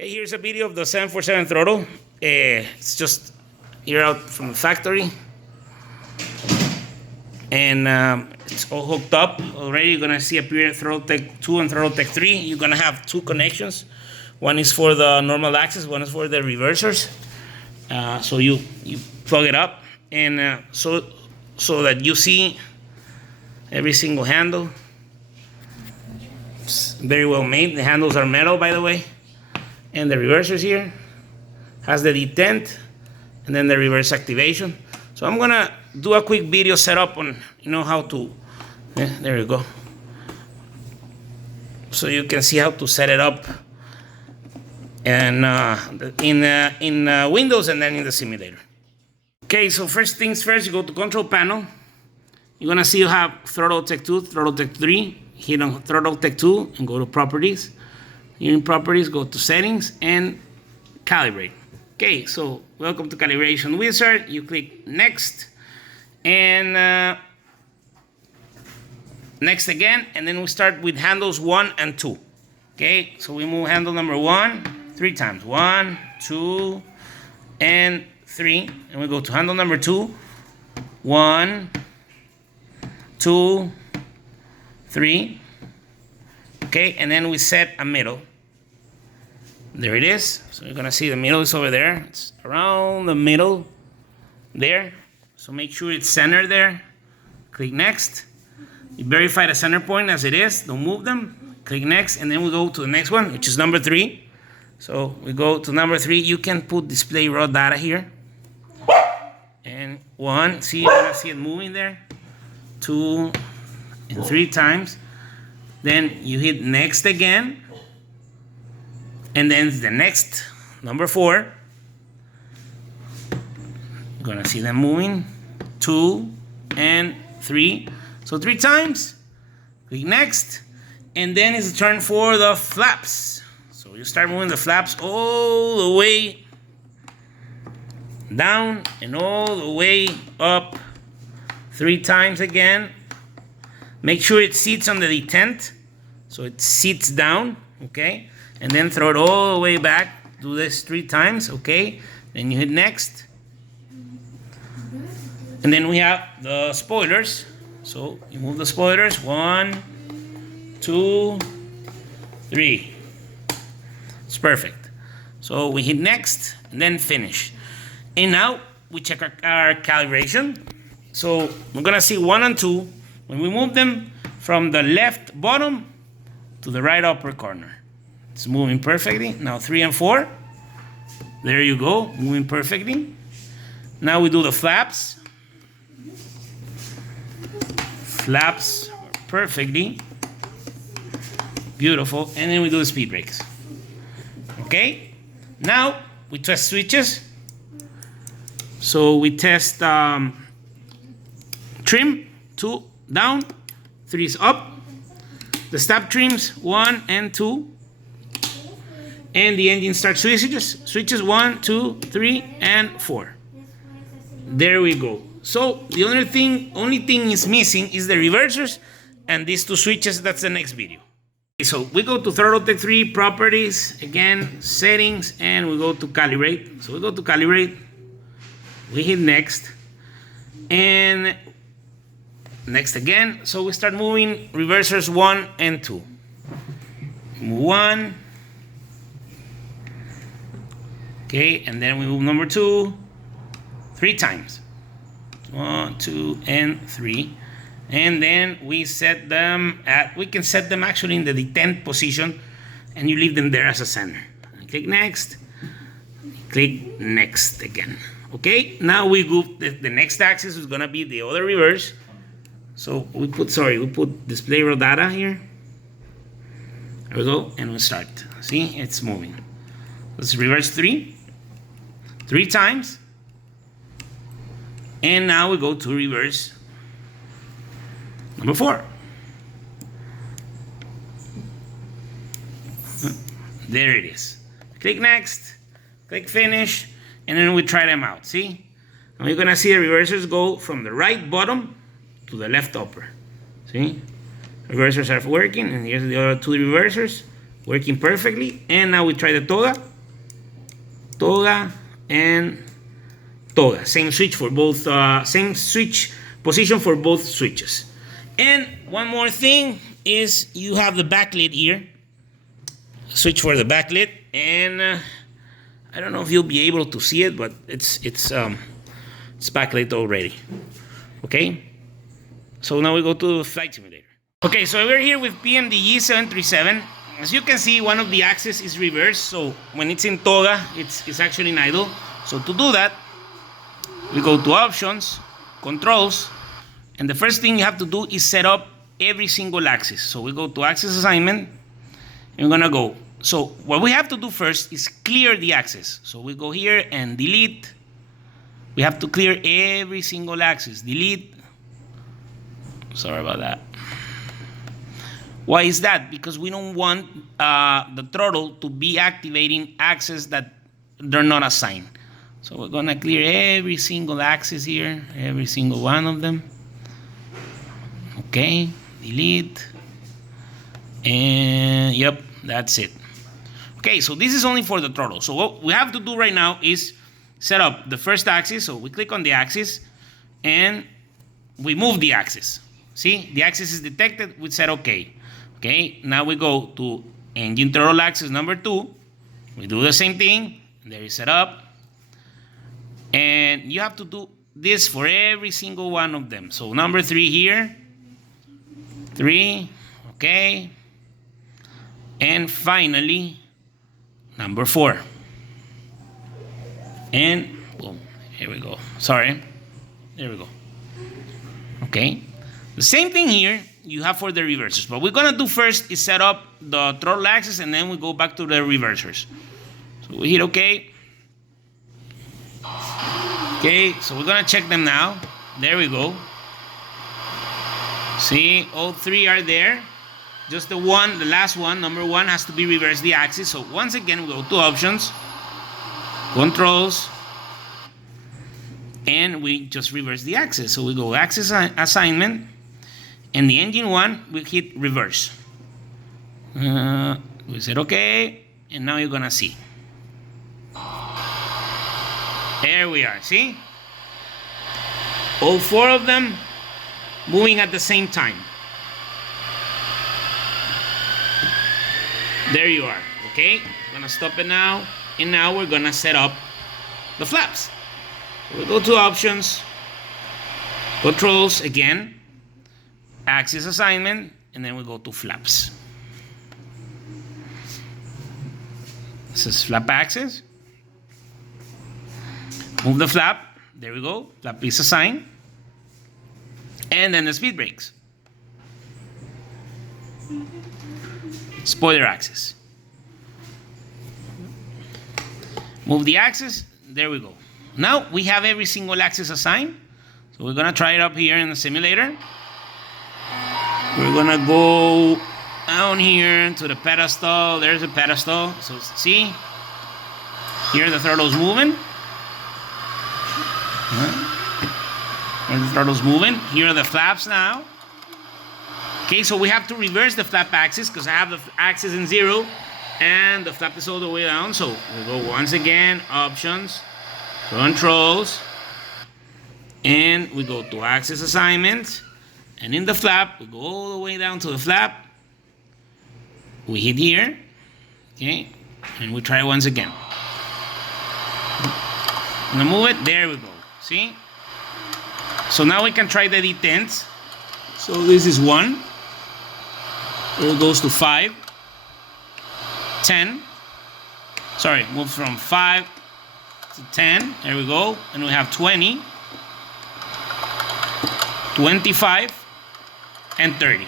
Okay, here's a video of the 747 throttle. It's just here out from the factory. And it's all hooked up already. You're gonna see appear Throttletek 2 and Throttletek 3. You're gonna have two connections. One is for the normal axis, one is for the reversers. So you plug it up, and so that you see every single handle. It's very well made. The handles are metal, by the way. And the reversers here has the detent and then the reverse activation. So I'm gonna do a quick video setup on how to, there you go. So you can see how to set it up and in Windows and then in the simulator. Okay, so first things first, you go to control panel. You're gonna see you have Throttletek 2, Throttletek 3. Hit on Throttletek 2 and go to properties. Here in properties, go to settings and calibrate. Okay, so welcome to calibration wizard. You click next and next again, and then we start with handles 1 and 2. Okay, so we move handle number 1 3 times. 1, 2, and 3. And we go to handle number 2. 1, 2, 3. Okay, and then we set a middle. There it is. So you're gonna see the middle is over there. It's around the middle there. So make sure it's centered there. Click next. You verify the center point as it is. Don't move them. Click next, and then we go to the next one, which is number 3. So we go to number 3. You can put display raw data here. And 1, see, you're gonna see it moving there. 2 and 3 times. Then you hit next again. And then the next, number 4. You're gonna see them moving. 2 and 3. So 3 times. Click next. And then it's the turn for the flaps. So you start moving the flaps all the way down and all the way up. 3 times again. Make sure it sits on the detent. So it sits down, okay? And then throw it all the way back. Do this 3 times, okay? Then you hit next. And then we have the spoilers. So you move the spoilers. 1, 2, 3. It's perfect. So we hit next and then finish. And now we check our calibration. So we're gonna see 1 and 2 when we move them from the left bottom to the right upper corner. It's moving perfectly. Now 3 and 4. There you go, moving perfectly. Now we do the flaps. Flaps perfectly. Beautiful. And then we do the speed brakes. Okay. Now we test switches. So we test trim, 2 down, 3 is up. The stop trims 1 and 2. And the engine start switches. Switches 1, 2, 3, and 4. There we go. So the only thing is missing is the reversers and these 2 switches. That's the next video. So we go to Throttletek 3 properties, again, settings, and we go to calibrate. So we go to calibrate, we hit next, and next again. So we start moving reversers 1 and 2. Move 1. Okay, and then we move number 2 3 times. 1, 2, and 3. And then we set them we can set them actually in the detent position, and you leave them there as a center. Click next. Click next again. Okay, now we go, the next axis is gonna be the other reverse. So we put display raw data here. There we go, and we start. See, it's moving. Let's reverse 3 times. And now we go to reverse number 4. There it is. Click next, click finish, and then we try them out. See? And we're gonna see the reversers go from the right bottom to the left upper. See? Reversers are working, and here's the other 2 reversers working perfectly. And now we try the toga. toga and toga. Same switch for both, same switch position for both switches. And one more thing is you have the backlit here. Switch for the backlit, and I don't know if you'll be able to see it, but it's backlit already. Okay, so now we go to Flight Simulator. Okay, so we're here with PMDG 737. As you can see, one of the axes is reversed, so when it's in toga, it's actually in idle. So to do that, we go to Options, Controls, and the first thing you have to do is set up every single axis. So we go to Axis Assignment, and we're gonna go. So what we have to do first is clear the axis. So we go here and delete. We have to clear every single axis. Delete. Sorry about that. Why is that? Because we don't want the throttle to be activating axes that they're not assigned. So we're gonna clear every single axis here, every single one of them. Okay, delete. And yep, that's it. Okay, so this is only for the throttle. So what we have to do right now is set up the first axis. So we click on the axis and we move the axis. See, the axis is detected, we said okay. Okay, now we go to engine throttle axis number 2. We do the same thing, there is set up. And you have to do this for every single one of them. So number 3 here, 3, okay. And finally, number 4. And boom, here we go. Sorry, there we go. Okay, the same thing here you have for the reversers. What we're gonna do first is set up the throttle axis, and then we go back to the reversers. So we hit OK. Okay, so we're gonna check them now. There we go. See, all 3 are there. Just the last one, number 1, has to be reverse the axis. So once again, we go to Options, Controls, and we just reverse the axis. So we go Axis Assignment, and the engine 1, we hit reverse. We said okay, and now you're gonna see. There we are, see? All 4 of them moving at the same time. There you are, okay? I'm gonna stop it now, and now we're gonna set up the flaps. So we go to Options, Controls again, Axis Assignment, and then we go to Flaps. This is flap axis. Move the flap, there we go, flap is assigned. And then the speed brakes. Spoiler axis. Move the axis, there we go. Now we have every single axis assigned. So we're gonna try it up here in the simulator. We're gonna go down here to the pedestal. There's a pedestal. So see, here the throttle's moving. Where the throttle's moving. Here are the flaps now. Okay, so we have to reverse the flap axis because I have the axis in 0 and the flap is all the way down. So we go once again, Options, Controls, and we go to Axis Assignment, and in the flap, we go all the way down to the flap. We hit here, okay, and we try once again. I'm gonna move it, there we go, see? So now we can try the detents. So this is 1. It goes to 5, 10. Sorry, move from 5 to 10. There we go. And we have 20, 25, and 30.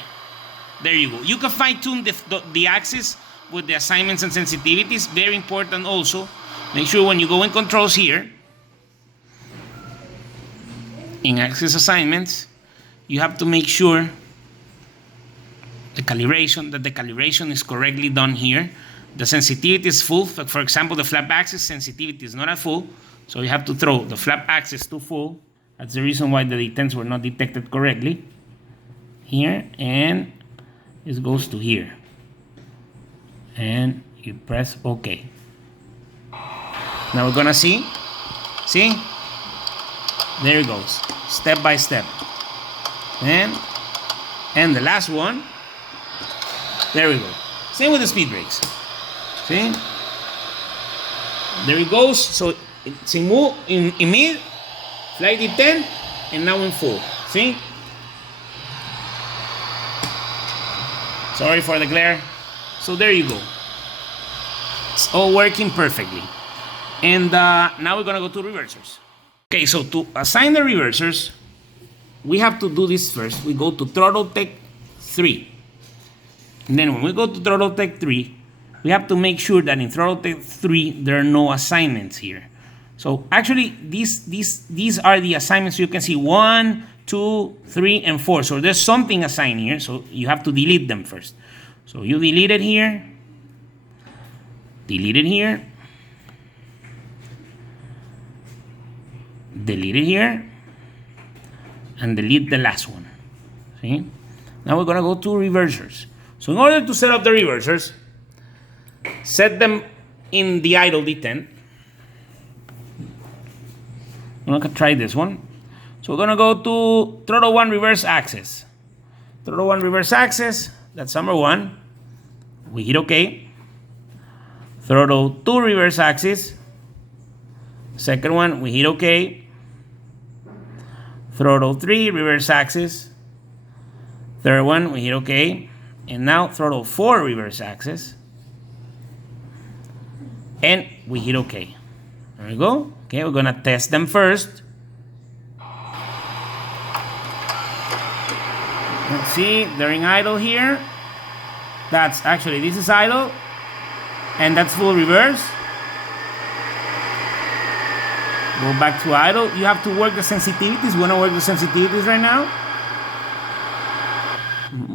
There you go. You can fine-tune the axis with the assignments and sensitivities. Very important also. Make sure when you go in controls here, in axis assignments, you have to make sure the calibration is correctly done here. The sensitivity is full. For example, the flap axis sensitivity is not at full, so you have to throw the flap axis to full. That's the reason why the detents were not detected correctly. Here, and it goes to here. And you press OK. Now we're gonna see, there it goes, step by step. And the last one, there we go. Same with the speed brakes. See? There it goes. So it's in mid, flight D10, and now in full. See? Sorry for the glare. So there you go. It's all working perfectly. And now we're gonna go to reversers. Okay, so to assign the reversers, we have to do this first. We go to Throttletek 3. And then when we go to Throttletek 3, we have to make sure that in Throttletek 3 there are no assignments here. So actually these are the assignments. You can see 1, 2, 3, and 4. So there's something assigned here, so you have to delete them first. So you delete it here, delete it here, delete it here, and delete the last one. See? Now we're gonna go to reversers. So in order to set up the reversers, set them in the idle D10. I'm gonna try this one. So we're gonna go to throttle 1 reverse axis. Throttle 1 reverse axis, that's number 1. We hit OK. Throttle 2 reverse axis. Second one, we hit OK. Throttle 3 reverse axis. Third one, we hit OK. And now throttle 4 reverse axis. And we hit OK. There we go. Okay, we're gonna test them first. Let's see, they're in idle here. That's actually, this is idle. And that's full reverse. Go back to idle. You have to work the sensitivities. We wanna work the sensitivities right now.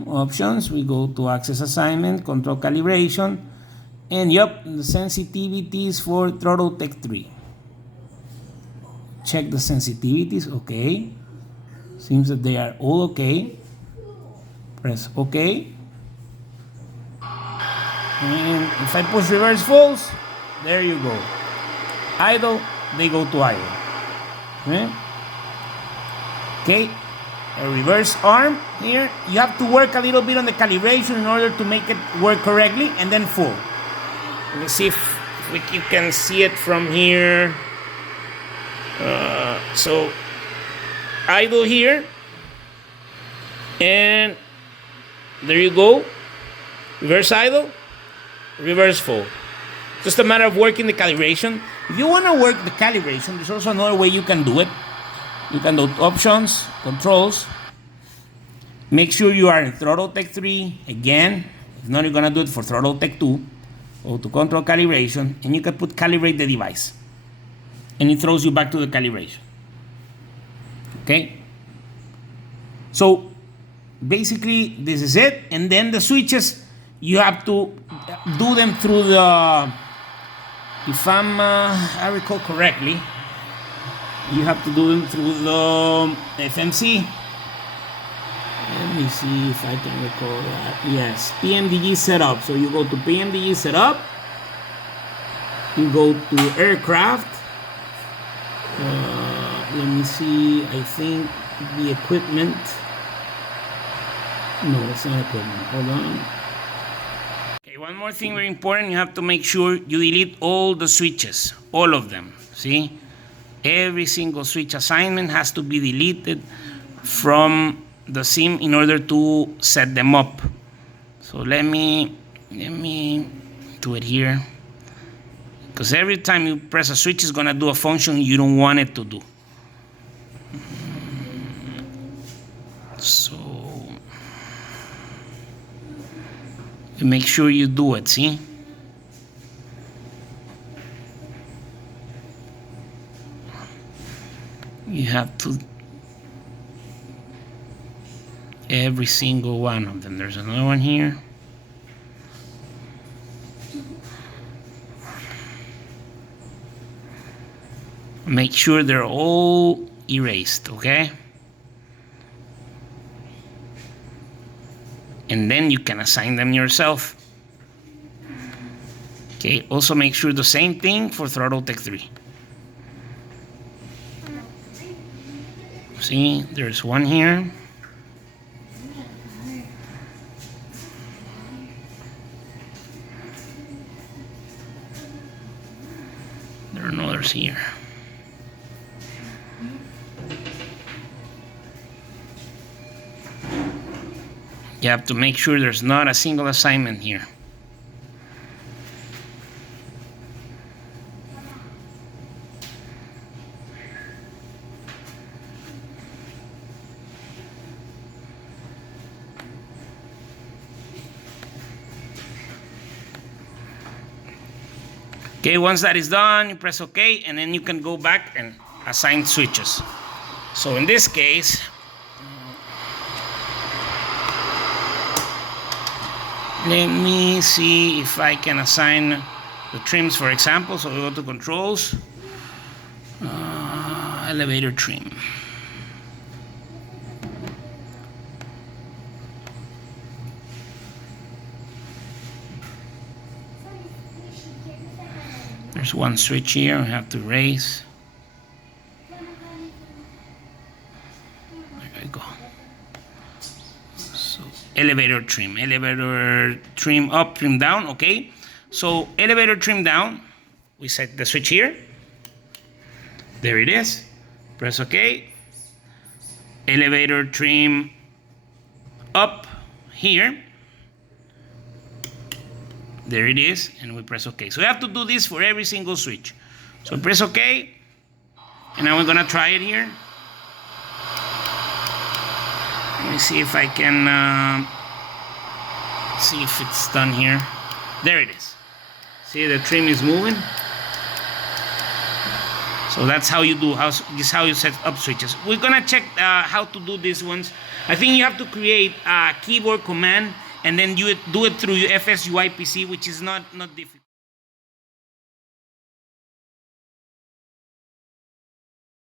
Options, we go to access assignment, control calibration. And yep, the sensitivities for Throttletek 3. Check the sensitivities, okay. Seems that they are all okay. Press OK. And if I push reverse false, there you go. Idle, they go to idle. Okay. Okay. A reverse arm here. You have to work a little bit on the calibration in order to make it work correctly, and then full. Let me see if you can see it from here. So idle here, and there you go. Reverse idle, reverse full. Just a matter of working the calibration. If you want to work the calibration, there's also another way you can do it. You can do options, controls. Make sure you are in Throttletek 3 again. If not, you're gonna do it for Throttletek 2. Go to control calibration, and you can put calibrate the device, and it throws you back to the calibration. Okay. So basically this is it, and then the switches you have to do them through the. If I recall correctly, you have to do them through the FMC. Let me see if I can recall that. Yes, PMDG setup. So you go to PMDG setup. You go to aircraft. Let me see. I think the equipment. No, it's not equipment. Hold on. Okay, one more thing very important. You have to make sure you delete all the switches, all of them. See, every single switch assignment has to be deleted from the sim in order to set them up. So let me do it here, because every time you press a switch, it's gonna do a function you don't want it to do. So you make sure you do it. See, you have to. Every single one of them. There's another one here. Make sure they're all erased, okay? And then you can assign them yourself. Okay, also make sure the same thing for Throttletek 3. See, there's one here. There are others here. You have to make sure there's not a single assignment here. Okay, once that is done, you press OK, and then you can go back and assign switches. So in this case, let me see if I can assign the trims, for example. So we go to Controls, Elevator Trim. There's one switch here I have to raise. There I go. So elevator trim up, trim down. Okay. So elevator trim down. We set the switch here. There it is. Press OK. Elevator trim up here. There it is, and we press OK. So we have to do this for every single switch. So press OK, and now we're gonna try it here. Let me see if I can see if it's done here. There it is. See, the trim is moving. So that's how you do. This is how you set up switches. We're gonna check how to do these ones. I think you have to create a keyboard command, and then you do it through your FSUI PC, which is not difficult.